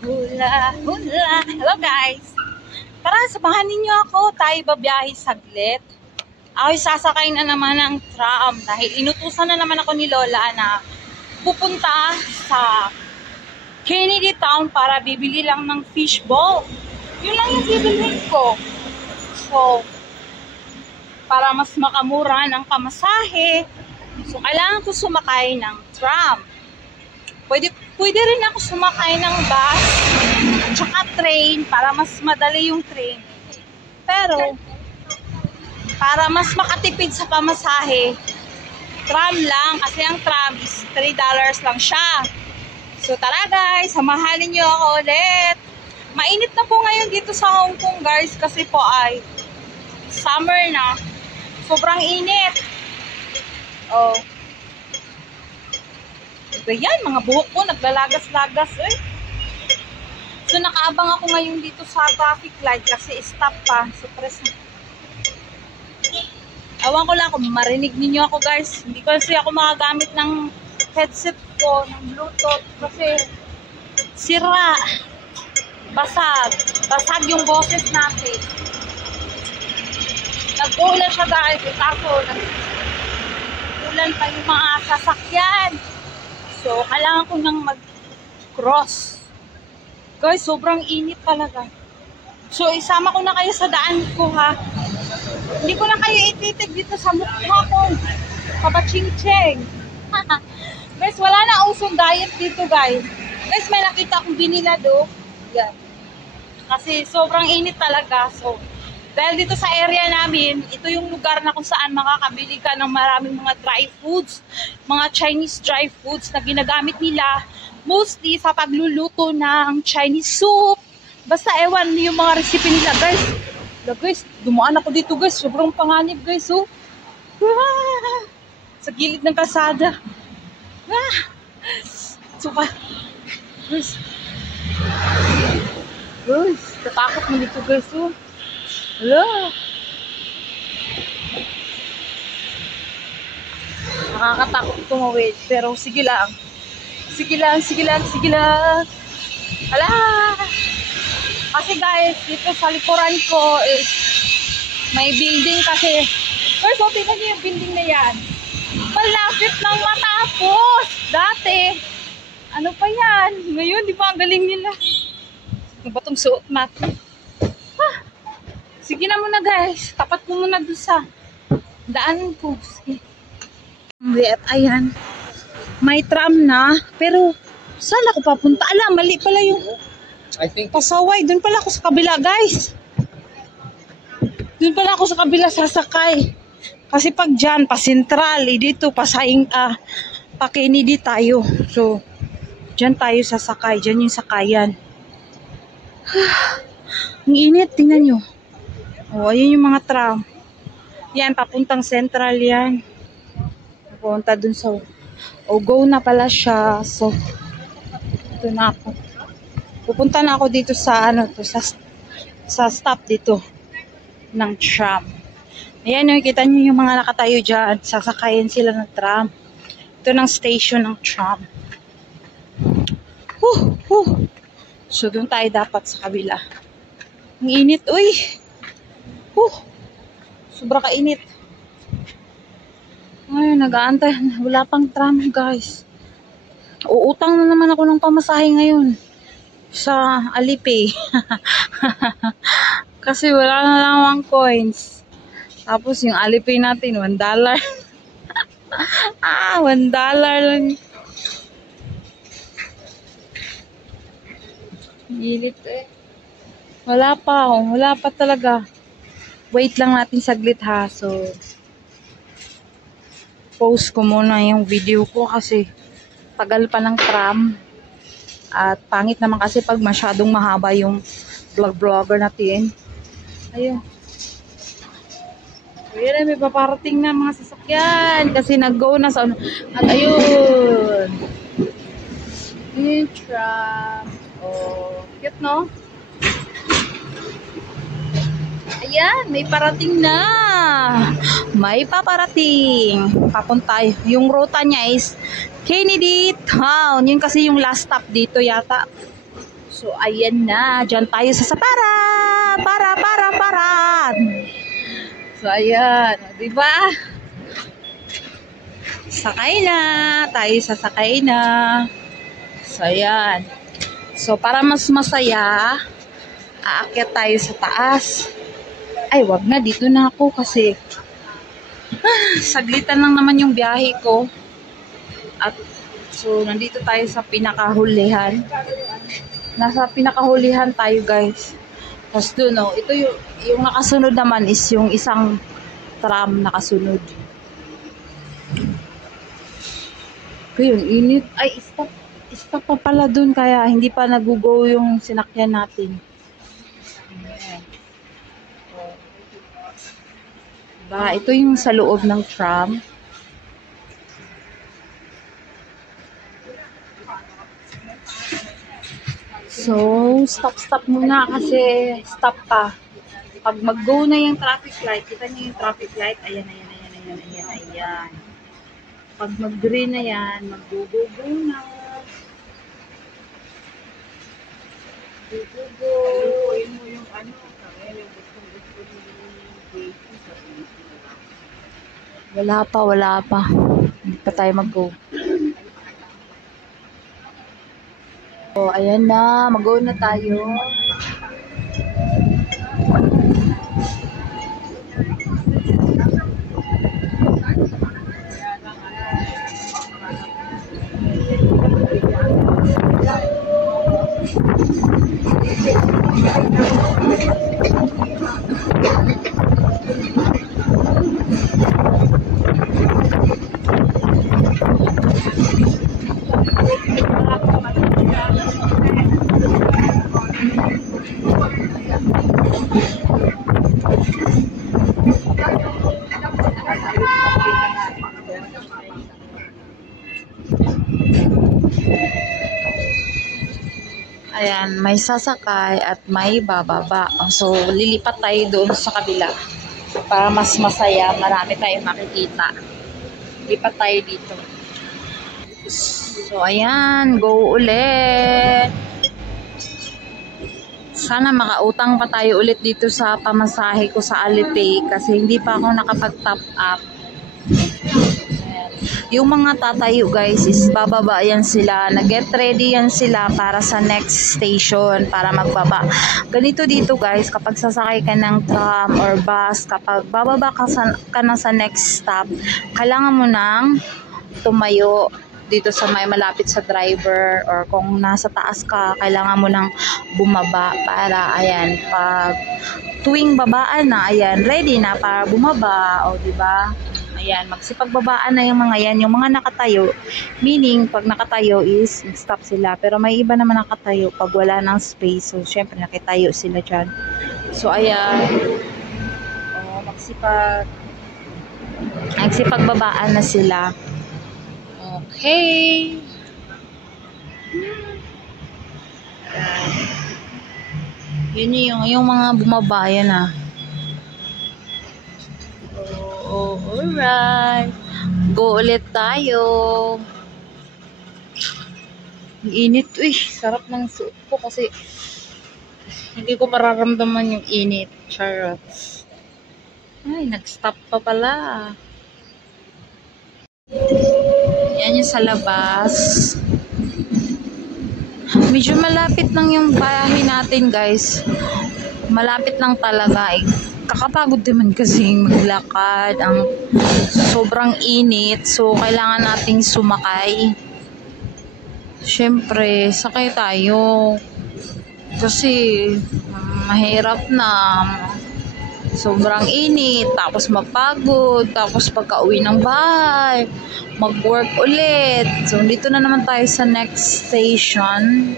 Hula, hula. Hello guys. Tara, samahan ninyo ako. Tayo babiyahe saglit. Ako'y sasakay na naman ng tram dahil inutusan na naman ako ni Lola na pupunta sa Kennedy Town para bibili lang ng fishball. Yun lang yung bibilhin ko. So, para mas makamura ng pamasahe, so kailangan ko sumakay ng tram. Pwede rin ako sumakay ng bus at saka train para mas madali yung train. Pero, para mas makatipid sa pamasahe, tram lang kasi ang tram is $3 lang siya. So tara guys, samahan niyo ako ulit. Mainit na po ngayon dito sa Hong Kong guys kasi po ay summer na. Sobrang init. Oh. Yan, mga buhok ko naglalagas-lagas eh. So nakaabang ako ngayon dito sa traffic light kasi stop pa. So press na. Awan ko lang kung marinig ninyo ako guys. Hindi ko kasi ako makagamit ng headset ko, ng Bluetooth kasi sira. Basag yung boses natin. Nag-ulan siya guys. Kaso nag-ulan pa yung mga sasakyan. So, kailangan ko nang mag-cross. Guys, sobrang init talaga. So, isama ko na kayo sa daan ko, ha. Hindi ko na kayo ititig dito sa mukha ko. Kabaching-cheng. Guys, wala na usong diet dito, guys. Guys, may nakita akong binilado. Yan. Kasi sobrang init talaga. So, dahil dito sa area namin, ito yung lugar na kung saan makakabili ka ng maraming mga dry foods, mga Chinese dry foods na ginagamit nila mostly sa pagluluto ng Chinese soup. Basta ewan yung mga recipe nila, guys. Guys, dumaan ako dito, guys. Sobrang panganib, guys. Oh. Sa gilid ng kalsada. Suka. Guys. Guys, natakot mo dito, guys. Oh. Hello. Nakakatakot tumawid. Pero sige lang. Sige lang. Hala. Kasi guys, dito sa likuran ko is may building kasi. First, tingnan niyo yung building na yan. Malapit nang matapos. Dati, ano pa yan? Ngayon, di ba ang galing nila? Ano ba itong suot natin? Sige na muna guys. Tapat ko muna doon sa daanan ko. Sige. At ayan. May tram na. Pero saan ako papunta? Ala, mali pala yung Pasaway. Doon pala ako sa kabila guys. Doon pala ako sa kabila sasakay. Kasi pag dyan, pa sentral. Dito, pa Kennedy tayo. So, dyan tayo sasakay. Dyan yung sakayan. Ang init. Tingnan nyo. Oh, ayun yung mga tram. Yan, papuntang Central yan. Papunta dun sa... O, go na pala siya. So, ito na ako. Pupunta na ako dito sa, sa stop dito ng tram. Ayan, nakikita nyo yung mga nakatayo dyan. Sasakayin sila ng tram. Ito ng station ng tram. So, dun tayo dapat sa kabila. Ang init, uy! Sobra kainit. Ay, nag-aantay. Wala pang tram, guys. Uutang na naman ako ng pamasahe ngayon sa Alipay. Kasi wala na lang coins. Tapos yung Alipay natin, $1. $1 lang. Gilit eh. Wala pa talaga. Wait lang natin saglit ha. So, post ko muna yung video ko kasi tagal pa ng tram. At pangit naman kasi pag masyadong mahaba yung vlogger natin. Ayun. Ayun, may paparating na mga sasakyan kasi nag-go na sa... At ayun. Yung tram. Oh, cute no? Ayan, may parating na. May paparating. Papunta. Yung ruta niya is Kennedy Town. Yun kasi yung last stop dito yata. So, ayan na. Diyan tayo sa Sapara. Para. So, ayan. Diba? Sakay na. Tayo sasakay na. So, ayan. So, para mas masaya, aakyat tayo sa taas. Ay, wag na. Dito na ako kasi saglitan lang naman yung biyahe ko. At so, nandito tayo sa pinakahulihan. Nasa pinakahulihan tayo, guys. Tapos doon, no, ito yung nakasunod naman is yung isang tram nakasunod. Ito yung init. Ay, stop pa pala doon kaya hindi pa nag-go yung sinakyan natin. Diba? Ito yung sa loob ng tram. So, stop muna kasi stop pa. Pag mag-go na yung traffic light, kita niyo yung traffic light, ayan. Pag mag-green na yan, mag-go na. Go. Yung ano, yung wala pa. Hindi pa tayo mag-go. So, ayan na. Mag-go na tayo. Ayan, may sasakay at may bababa. So, lilipat tayo doon sa kabila para mas masaya. Marami tayong makikita. Lipat tayo dito. So, ayan, go ulit. Sana makautang pa tayo ulit dito sa pamasahe ko sa Alipay kasi hindi pa ako nakapag-top up. Yung mga tatayo, guys, is bababa yan sila. Nag-get ready yan sila para sa next station, para magbaba. Ganito dito, guys, kapag sasakay ka ng tram or bus, kapag bababa ka na sa next stop, kailangan mo nang tumayo dito sa may malapit sa driver, or kung nasa taas ka, kailangan mo nang bumaba para, ayan, pag tuwing babaan na, ayan, ready na para bumaba, o diba? Ayan, magsipagbabaan na yung mga yan. Yung mga nakatayo, meaning, pag nakatayo is, stop sila. Pero may iba naman nakatayo pag wala ng space. So, syempre, nakitayo sila dyan. So, ayan. Magsipagbabaan na sila. Okay. Yun yung mga bumaba, yan ah. Alright. Go ulit tayo. Ang init. Uy, sarap ng suot ko kasi hindi ko mararamdaman yung init. Charot. Ay, nag-stop pa pala. Yan yung sa labas. Medyo malapit lang yung bahay natin, guys. Malapit lang talaga eh. Kakapagod naman kasi maglakad, ang sobrang init, so kailangan nating sumakay. Syempre, sakay tayo kasi mahirap na, sobrang init, tapos mapagod, tapos pagka-uwi ng bahay, mag-work ulit. So, dito na naman tayo sa next station.